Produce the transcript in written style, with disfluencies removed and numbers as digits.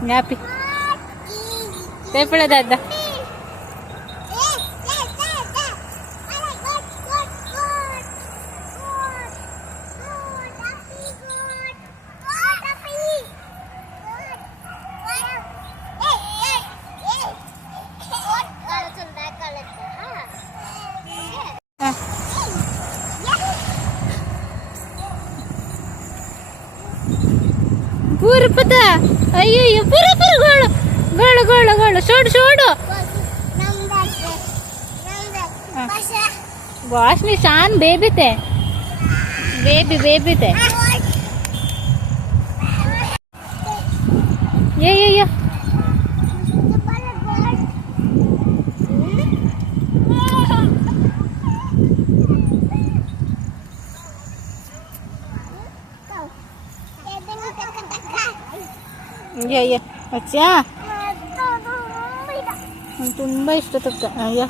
Ngapi. Tay pala dada. पूरा पता अयो पूरा गोलो गोलो गोलो गोलो छोड़ो वाशनी शान बेबी थे ये अच्छा ತುಂಬಾ ಇಷ್ಟ ತಕ್ಕ ಅಯ್ಯೋ